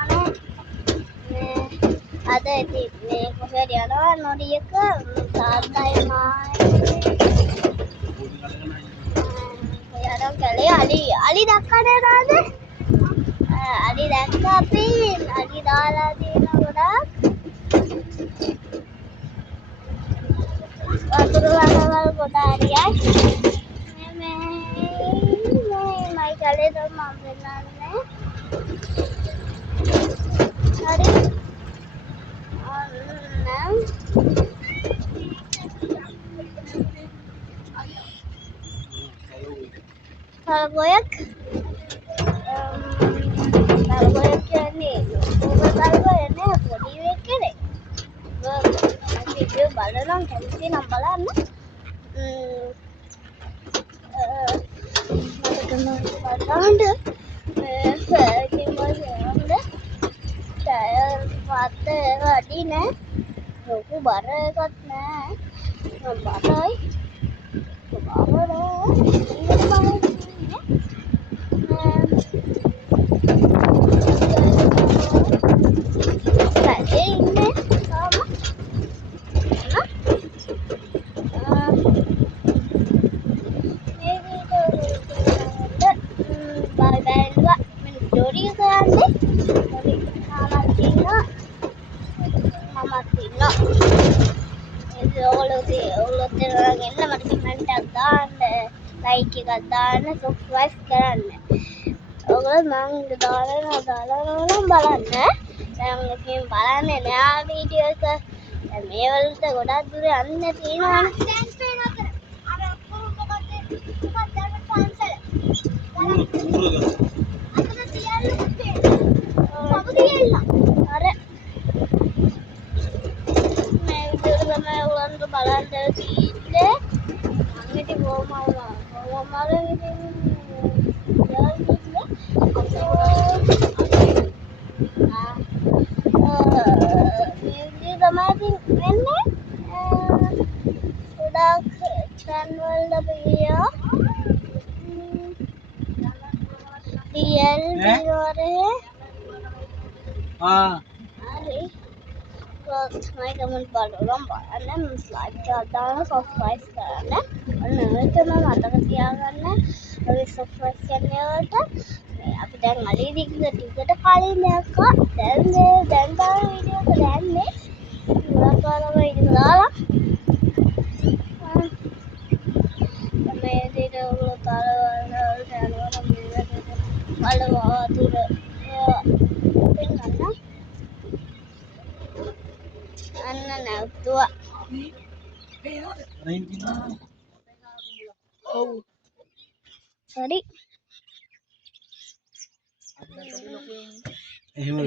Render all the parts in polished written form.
අනේ අද ඉතින් මේ කොහෙද යනවා නොඩියක තාත්තයි මායි යනවා කලේ අලි දැක්කද නේද අලි දැක්ක අපි අලි දාලා තියෙන ගොඩක් වතුර වලවල් කොට හරියයි මේ මයි කලේ තම මම වෙනන්නේ හරි Kalgoyak කියන්නේ කල්ගොයනේ පොඩි වෙකනේ වීඩියෝ බලනවා කැමති නම් බලන්න මට බලන්න ටයර් පාත් වැඩි නෑ ලොකු බර එකක් නෑ බරයි like එකක් දාන්න subscribe කරන්න. ඔයගොල්ලෝ මම දාලා බලන්න. දැන් ඉතින් බලන්නේ නෑ වීඩියෝ එක. දැන් මේ වලට ගොඩක් දුර යන්න තියෙනවා. දැන් පේන අතර අර මොකක්ද දැන් පන්සල. අතන තියන්න පේනවා. සමු තියන්න. අර මේ විදිහට තමයි උන්ට බලන්න තියෙන්නේ. Ini mau malam ini ini kemarin ini udah channel lebih ya dia lebih hari තමයි කමෙන්ට් බලන්න බලන්න ලයික් එකක් දාන්න සබ්ස්ක්‍රයිබ් කරන්න ඔන්න ඔයකම මතක තියාගන්න ඔය සබ්ස්ක්‍රයිබ් කරනකොට අපි දැන් අලි දිගට ටිකට කලින් දැක්කා දැන් දාන වීඩියෝ එක දැන්නේ ගොඩක් කාලම ඉතින් දාලා මේ විදිහට ඔයගොල්ලෝ තරවල යනවා නම් බලවා තුර පෙන්නන්න අන්න නැවතුවා ඔව් හරි එහෙමද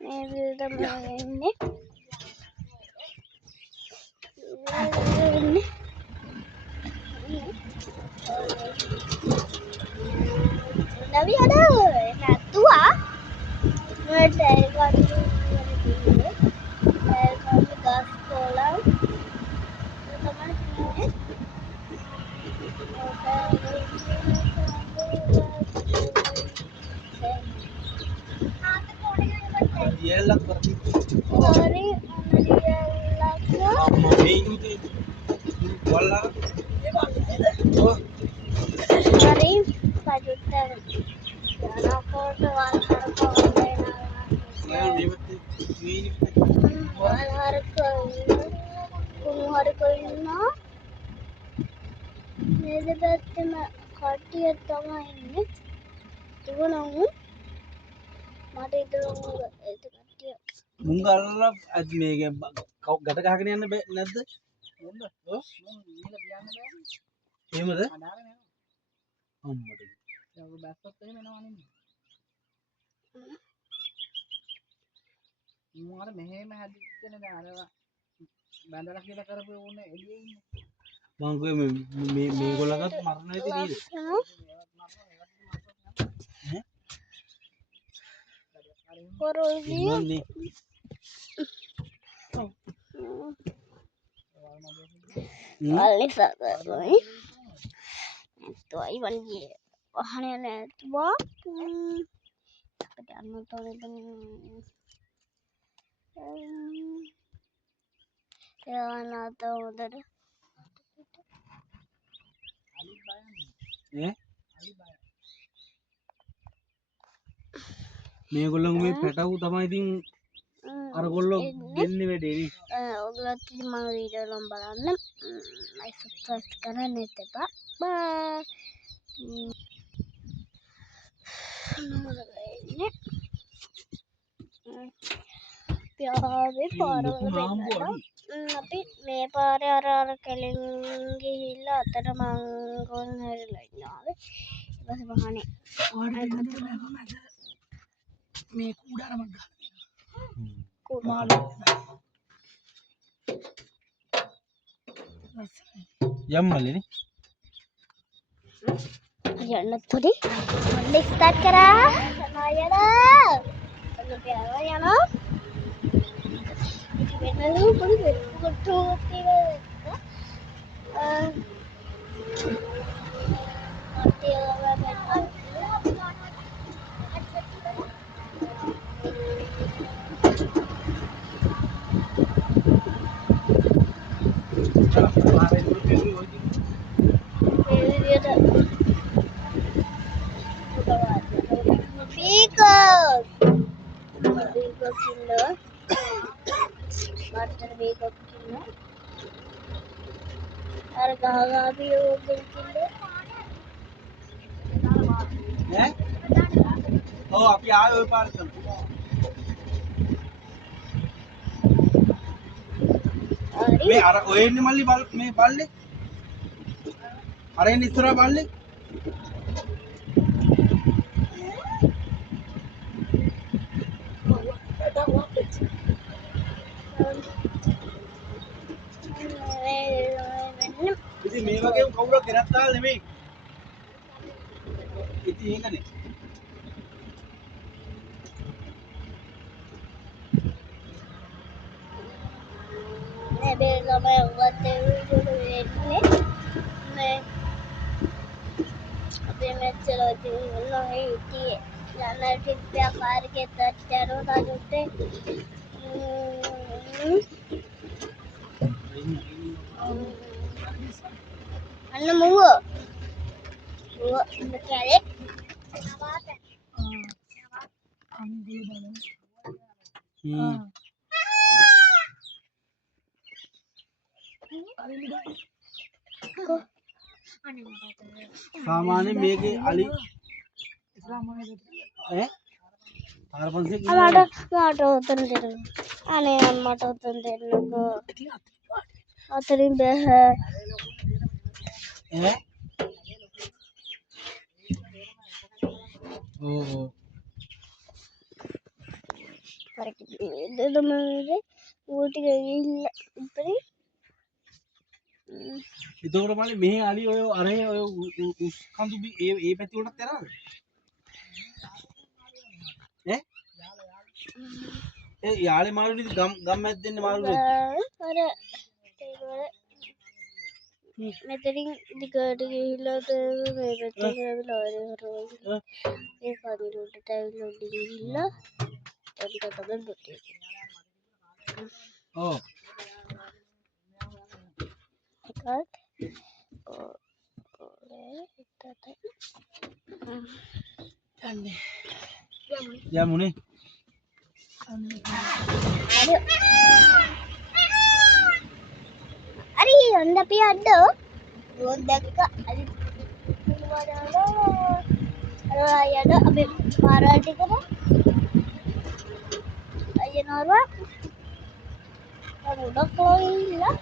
මේ විදිහට මම ඉන්නේ Tapi ada natua ada kami gas kolam teman sini dialog berarti sorry dialog wala sorry pajutan jangan foto නේද පැත්තෙම කට්ටිය තමයි ඉන්නේ. තිබුණා මට හිතුණා ඒක කට්ටිය මුංගල්ලා අද මේක ගැට ගහගෙන යන්න බෑ නැද්ද? මොන්ද? ඔව් මම ඊළ කියන්න බෑනේ. එහෙමද? අදාගෙන යනවා. අම්මට. ඒක බැස්සොත් එහෙම එනවා නෙමෙයි. මොහොර මෙහෙම හැදිච්චනේ දැන් අර බඳලා කියලා කරපු උනේ එළියේ ඉන්නේ. මං කිව්වේ මේගොල්ලන්ගත් මරණ වෙති නේද? Corozio. Wali sakit. Itu Iwan dia. Wahana itu wah. Kerjaan motor itu. Yang ada udah. මේගොල්ලෝ මේ පැටවු තමයි ඉතින් අරගොල්ලෝ දෙන්නේ වැඩේ ඔයගොල්ලොත් මම වීඩියෝ නම් බලන්න සබ්ස්ක්‍රයිබ් කරන්න එපා බයි පියාවේ පාරවල වෙන්නලා අපි මේ පාරේ අර කෙලින් ගිහිල්ලා අතට මංගොන් හැරිලා ඉන්නවා ඊපස්සේ වහනේ මේ කුඩාරමක් ගන්න. කුමාරු යම්මලනේ යන්න තුඩි මොන්න ස්ටාර්ට් කරා සමායන ඔන්න පියාව යනවා ඉතින් වෙනලු පොඩි කොට්ටු තියෙනවා ඔව් අපි ආවේ ඔය පාර තමයි මේ අර ඔය ඉන්නේ මල්ලි මේ බල්ලේ අර ඉන්නේ ඉස්සරහා බල්ලේ ඉතින් මේ වගේ කවුරුත් ගෙනත් තාල නෙමෙයි ඉතින් ඒකනේ Ada lama yang buat ini अभी मैं चलाती हूँ नहीं थी जाना ठीक पे कार के तक चारों दाजुते अन्ना मुँह वो क्या ले සාමාන්‍ය මේකේ අලි ඈ තාරපන්සිය මට උතන දෙන්න අනේ මට උතන දෙන්නකෝ අතරින් බෑ ඈ ඕ පරිදි දෙදමනේ ඌටි ගිහිල්ලා ඉතින් එතකොට මල්ලි මෙහි අලි ඔය අරහේ ඔය උස් කඳු ඒ පැති වලට තරනද ඈ ඒ යාලේ මාළු නේද ගම් මැද්දෙන්න මාළු නේද අර මෙතනින් දිගට ගිහිල්ලා මේ පැත්තට ගිහලා හරවලා ඒ කඳුලට ඇවිල්ලා උඩින් ගිහිල්ලා එතන තමයි බුටි ඔව් යමුනේ අරි ඔන්න අපි අඩෝ රෝඩ් දැක්ක අරි අර යඩ අපි පාරවල් ටිකට අයනවා අර උඩක් කොයිලා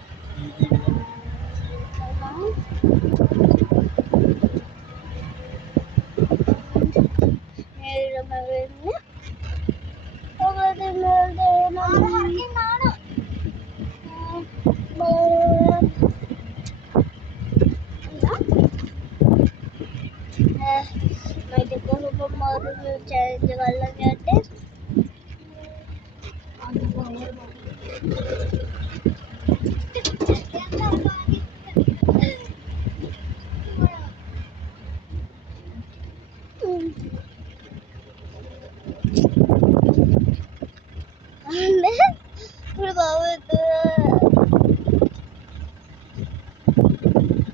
udah bawa itu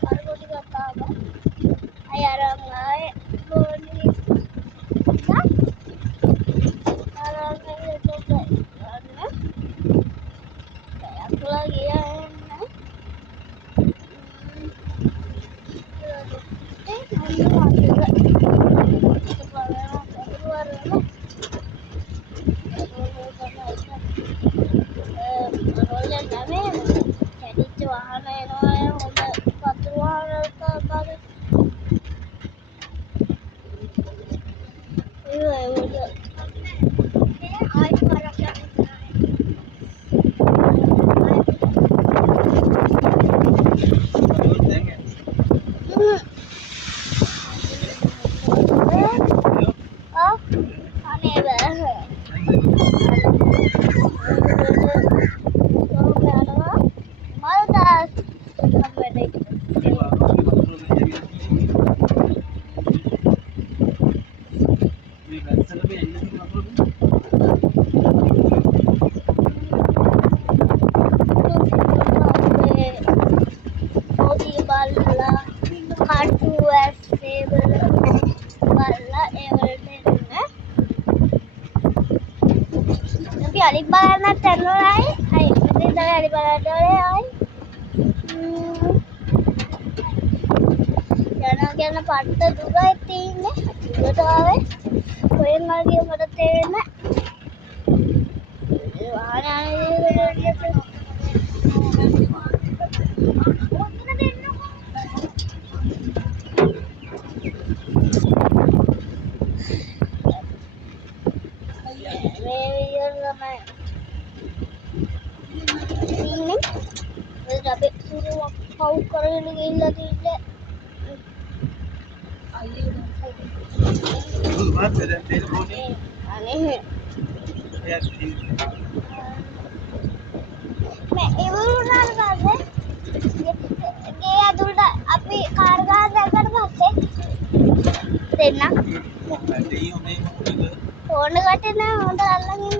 aku juga tahu ayah orang lain boni kan orang lain itu karena kayak aku lagi ya jadi cuaca yang udah patuan apa iya udah oh aneh banget malu tas sampai deh Odi balla kartu stable balla everything tapi adik balana channel ai ini dari adik balana ai jangan patta juga ini juga awe koyen lagi mata tena ana ini tapi suruh kau kerja gila tidak aneh ibu lunar kan dia dulu api karga dekat pakai tena phone katena udah alangin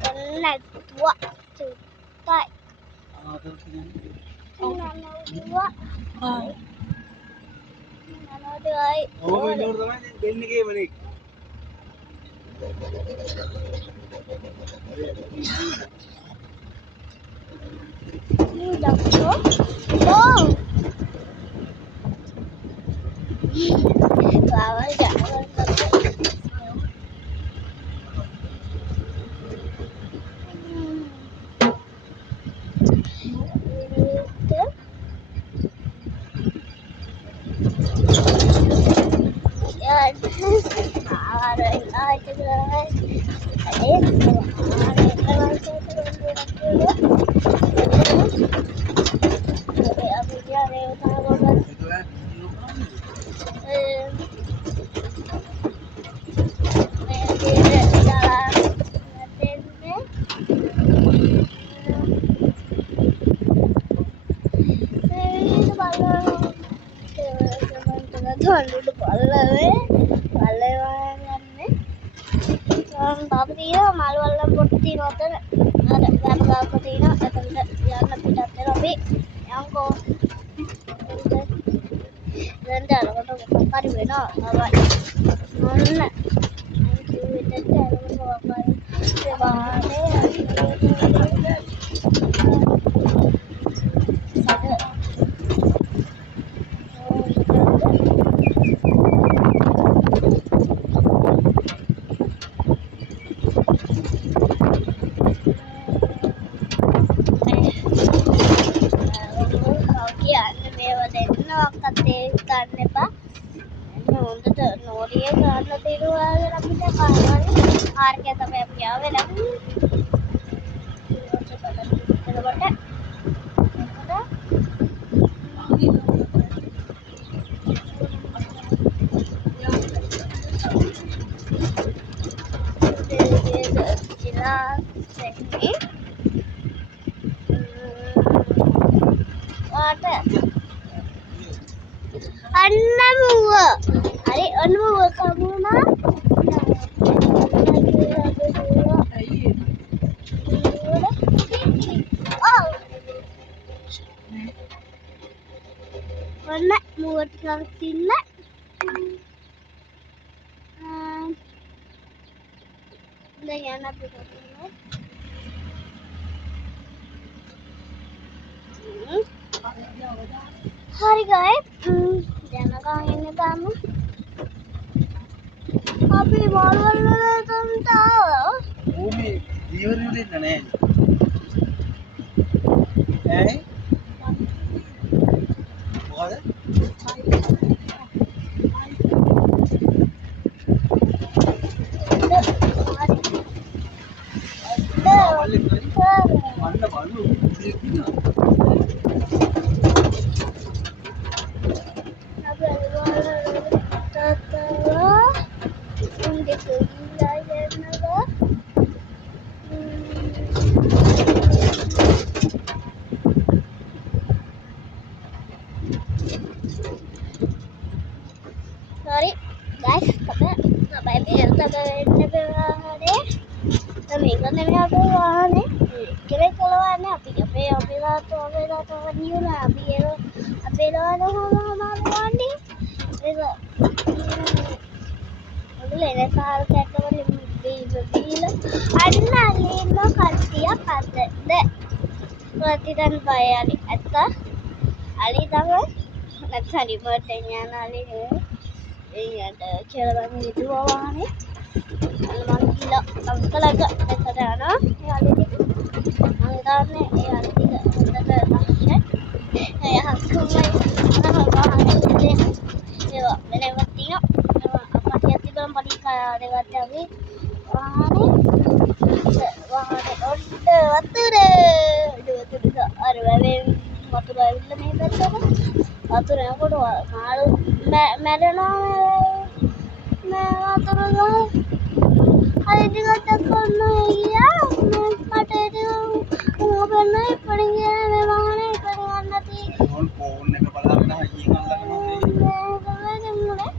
kena dua cepat dua ini dapur oh lawan jangan Bapak dia malu alam putih nonton ada berapa putih nak datang yang lebih datang lebih yang kau dan dah kalau kau pakai beno apa mana kita dah kalau pakai sebab පාට අන්න මුව හරි ඔන්න මුව කමුණා ඇයි ඔන්න මුවට තින්න දැන් යන්න අපි හරි ගයිස් යනකම් ඉන්න තාම අපි වලවල් වල තන්ට ආවා ඕමේ ඉවරෙ දෙන්න නෑ ඈ මොකද අන්න බලු Sorry guys, sampai biar kira kalau ana api lah tu ni lah api lah tu hama mandi itu boleh sal kayak boleh bila ana lino katia kata deh berarti dan bayar eta ali tangan nak cari bertanya nali ini ada cara itu bawah ni මං ගිහලා අංකලට දැකලා යනවා ඒ අලිටික මං දාන්නේ ඒ අලිටික හොඳට ලස්සනයි ඒ හක්කුමයි මම ඒවා වෙනවත් තියෙනවා අපට යති බලන් පඩි කාඩේවත් අපි වාහනේ ඔන්න වතුර අර වැවෙන් වතුර ඇවිල්ලා මේ පැත්තට වතුර යනකොට මාළු මැරෙනවා වතුර ගහ ada juga tekono ya mata itu ngobrolnya paling ya memang ini paling nanti phone එක බලන්න හයියෙන් අල්ලගෙන mulai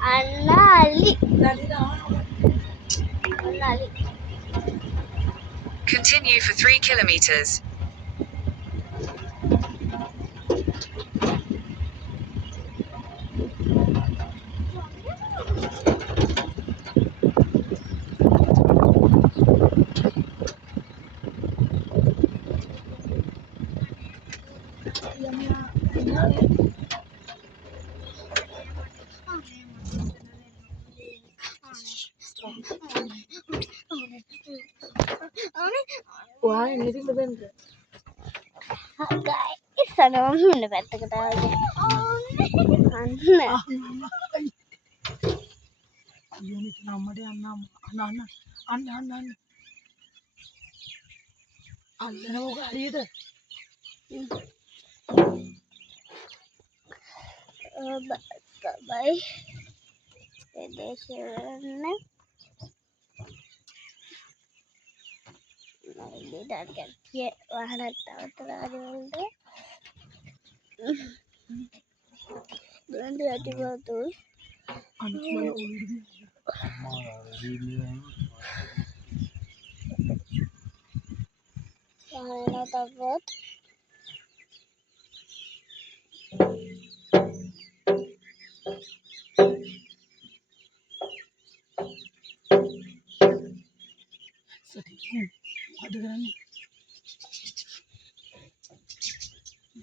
Anali Continue for 3 kilometers. wah ini sih bener guys sana mana betul kata aja Anna ini nama dia anak අල්ලන මොක හරියට බයි ප්‍රදේශවලන්න ඉඩට කැටිය වහනත් අවතරාරවලට ගන්ඩ ඇටිබතු අනිවල තබත් අද කරන්නේ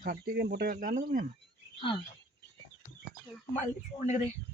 කට්ටියකින් ෆොටෝ එකක් ගන්නද මෙන්න මල්ලි ෆෝන් එක දෙන්න